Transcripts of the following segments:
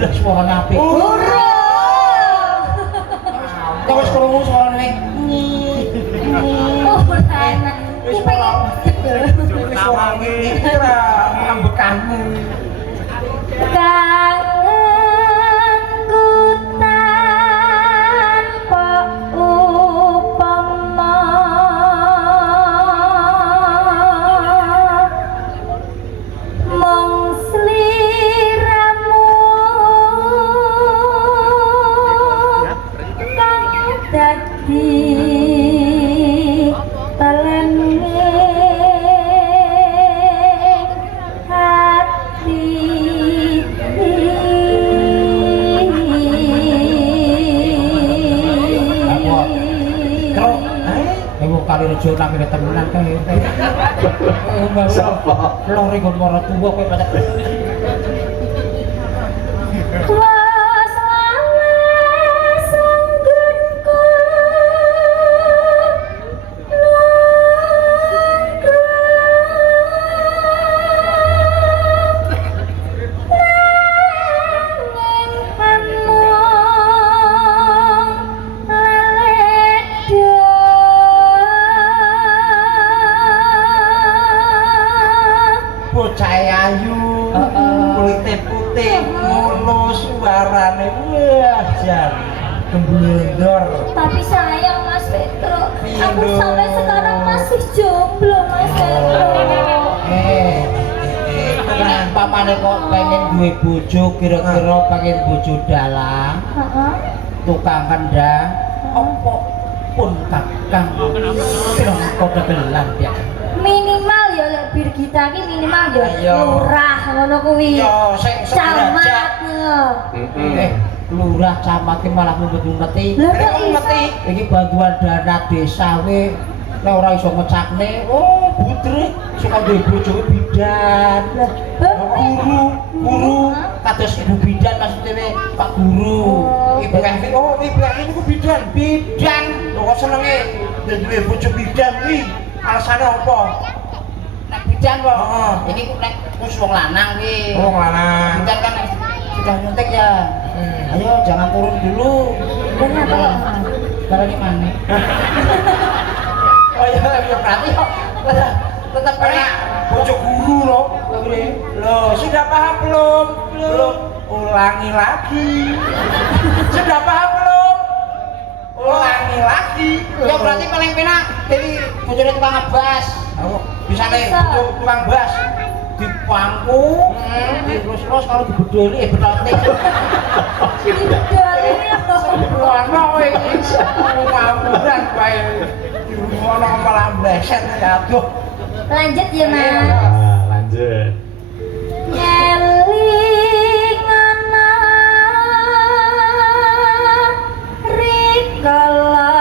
Lah suarane apik. Ora. Kok wis krungu suarane. Oh, enak. Wis ora. Wis ora ngira ambekanmu. Kangenku tanpa upama mung sliramu kang dadi talene hati. Kali rejo namine temenan kae. Sapa? Lore nggon para tuwa kowe patek. Was lawas sanggunku bocah ayu, kulite putih, mulus, suarane wah jan gemblendor. tapi sayang Mas Petro, aku Iya. sampai sekarang masih jomblo Mas Petro. Nah, papane kok pengen duwe bojo, kira-kira pengen bojo dalang, Heeh. tukang kendang, opo pun kakang. Kira kok dagelan ya. Minimal ya lek Birgita ki minimal ya Iya. lurah ngono kuwi. Yo sing Camat. sederajat. Lurah camat ki malah mumet-mumeti. Lah kok iso? Mumeti. Iki bantuan dana desa we nek ora iso ngecakne, oh budrek sing duwe bojo bidan. Lah guru kados ibu bidan maksudnya we Pak Guru. Oh. Ibu Kevin, oh ibu Kevin niku bidan. Bidan. Lho kok senenge duwe bojo bidan kuwi. Alasane apa? Nek bidan kok. Heeh. Iki nek wis wong lanang kuwi. Wong lanang. Bidan kan sudah nyuntik ya. Ayo jangan turun dulu. Benar. Karena ini mana? Oh iya, berarti kok tetap enak. Bojo guru loh, loh sudah paham belum? Belum. Ulangi lagi. Sudah paham belum? Ulangi lagi. Ya berarti paling penak dari bojone tukang ngebas. Bisa nih bojo tukang bas. Di pangku, terus kalau dibedoli, betotik. Dibedoli apa? Warna ini pengamburan baik di rumah malah bleset ya aduh. Lanjut ya Mas. Lanjut. Nyeling ana rikala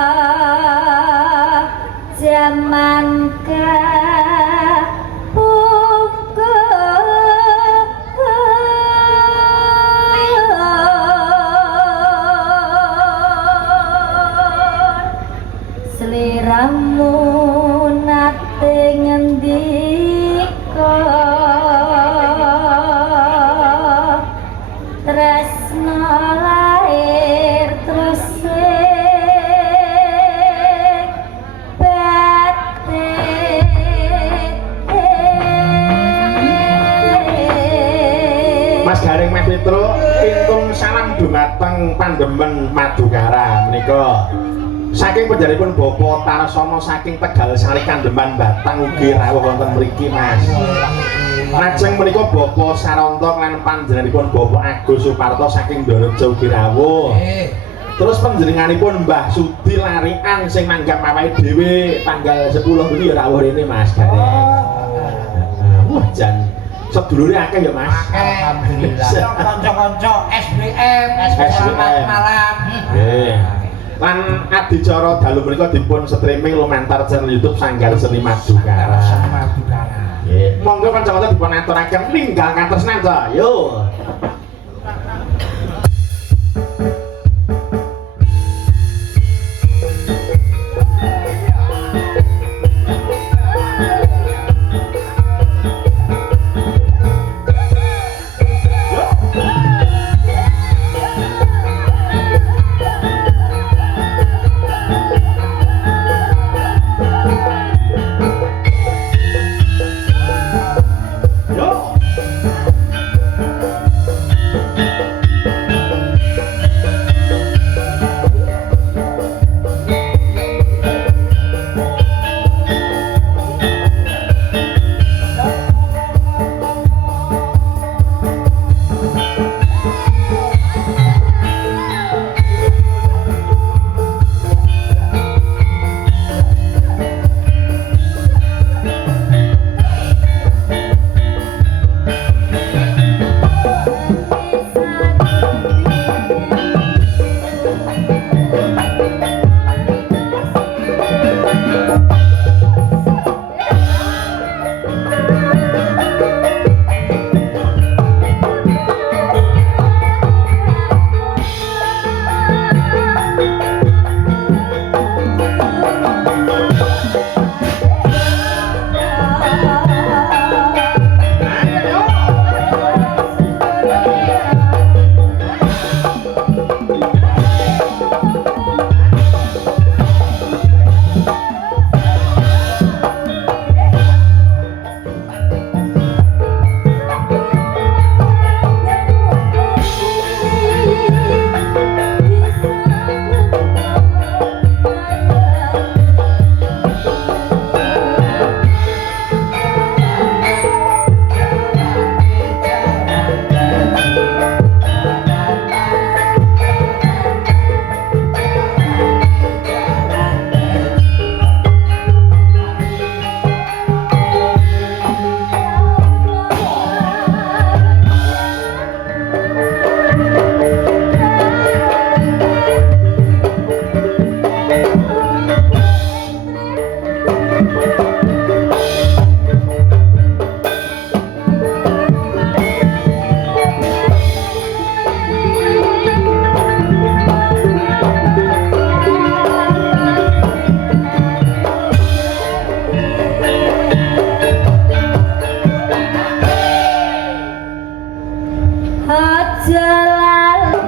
zaman seliramu nate ngendika tresno lair terus Mas Garing Mas Petro, kintung salam dumateng Pandemen Madukara menika. Saking penjaripun Bapak Tarsono saking Tegal Sari Kandeman Batang ugi rawuh wonten mriki Mas. Lajeng menika Bapak Saronto lan panjenenganipun Bapak Agus Suparto saking Ndaraja ugi rawuh. Terus panjenenganipun Mbah Sudi Larian sing nanggap awake dhewe tanggal 10 wingi ya rawuh rene Mas Garing. Wah jan sedulure akeh ya Mas. Alhamdulillah. Kanca-kanca SBM, selamat malam. Nggih. Lan adicara dalu menika dipun streaming lumantar channel YouTube Sanggar Seni Madukara. Nggih. Monggo kanca-kanca dipun aturaken ninggal katresnan to. Yo. aja lali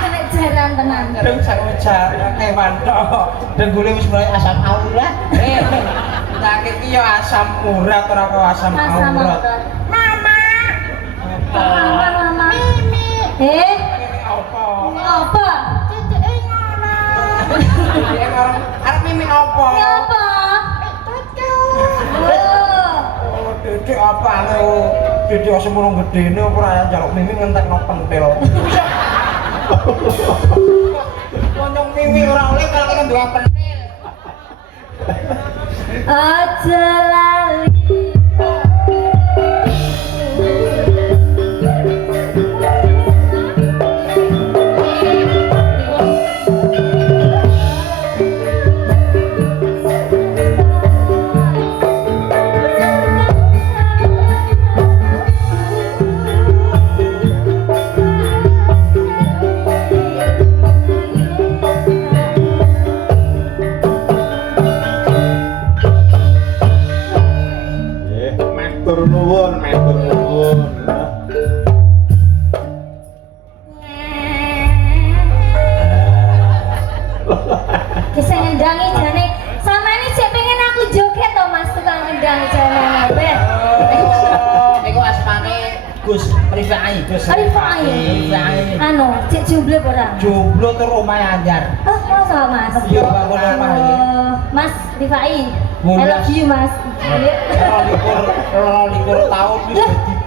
kena jaran tenan Deng sawejar kewan tok. Denggule wis mulai asam aurat. Tak iki yo asam urat ora kok asam asam aurat. urat Mama. mama Mimi. eh Apa? apa Ceceke ngono. Ceceke ngono. Arep mimi apa? ini apa Cucu. oh Oh, Dede apa lho? Dede semono gedene ora njaluk mimi ngentekno pentil. Konyong mimi ora oleh kalau kita duwe pentil. aja lali Matur nuwun, matur nuwun. bisa ngendangi jane sama ini cek pengen aku joget toh mas tukang ngendangi jane ngabeh Iku asmane Gus Rifai, Gus Rifai. Anu, cek jomblo ora? Jomblo tur omahe anyar. Oh, masa mas? Iya, bangun omah ya. Mas Rifai, I Mulas. love you mas. Iya. 22 tahun wis dadi